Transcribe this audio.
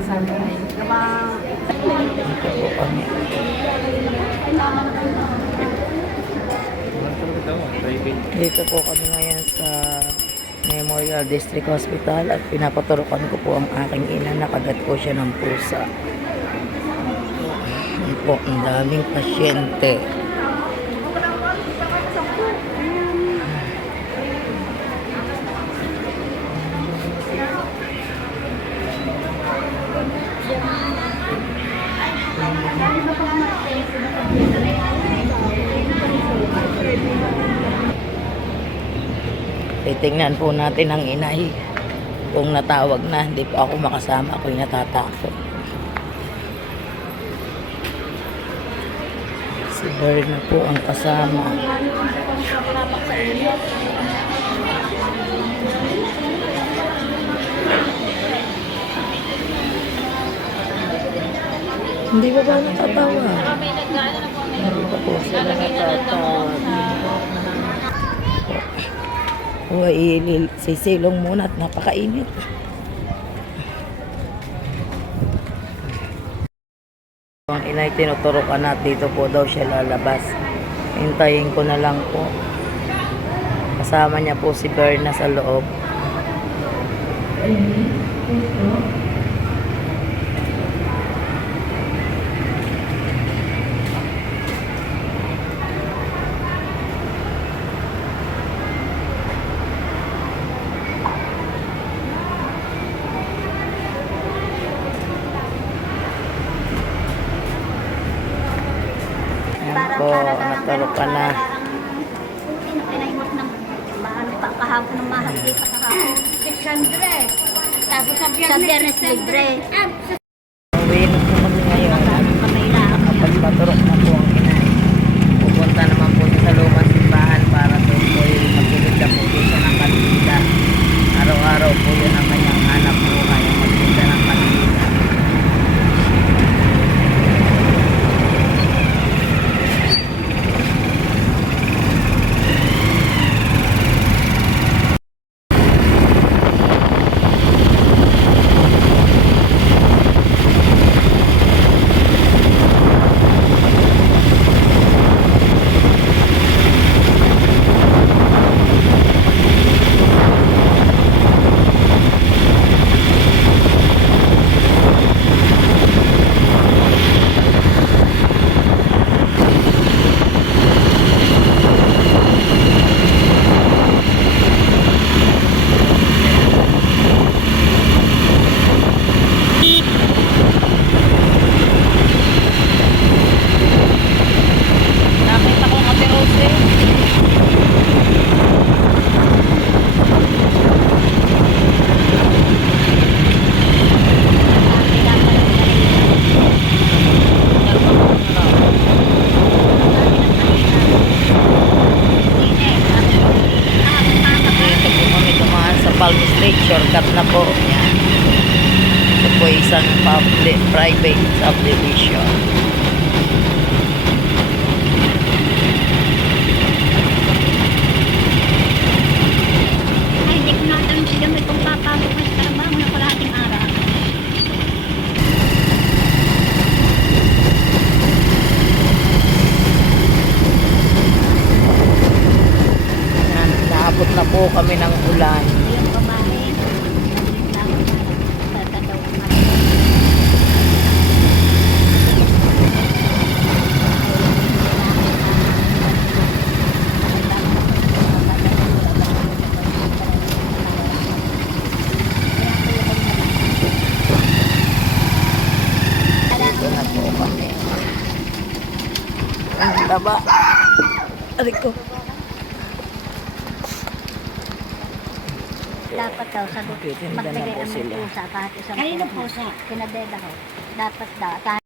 namin sa bahay. Dito po kami. Dito po kami ngayon sa Memorial District Hospital at pinapaturukan ko po ang aking ina. Nakagat po siya ng pusa. Yan po, ang daming pasyente. Titingnan po natin ang inay kung natawag na. Hindi po ako makasama, ako'y natatakot. Si Berna po ang kasama. Hindi ba ba natatawa? Hindi ba po sila natatawa? Uy, sisilong muna at napakainit. Ang inay tinuturukan na dito po daw siya lalabas. Hintayin ko na lang po. Kasama niya po si Berna sa loob. Yan po, naturukan na. Pinaimot ng kahapon ng mahagli pa kahapon. 600. Tapos sa Biyernes libre. Uwi na po kami ngayon. Kapag paturok na po ang inay. Pupunta naman po sa lumang simbahan para doon po yung magtulog na po siya ng kanila. Araw-araw po yun ang kanyang hanap buhay, ang magtinda ng kanila. Palm Street, shortcut na po. Yan. Ito po isang private subdivision. Ay, hindi ko natanong sila may kung papasok na sa trabaho na kalahating araw. Yan, naabot na po kami ng ulan. Yung babae, tatadaw na. Dito na po kami. Ang taba. Aray ko. Dapat daw, sagot, Magtitinda na magbigay po ang sila. pusa kahit isang kanino pusa? Kinadeda ko. Dapat daw,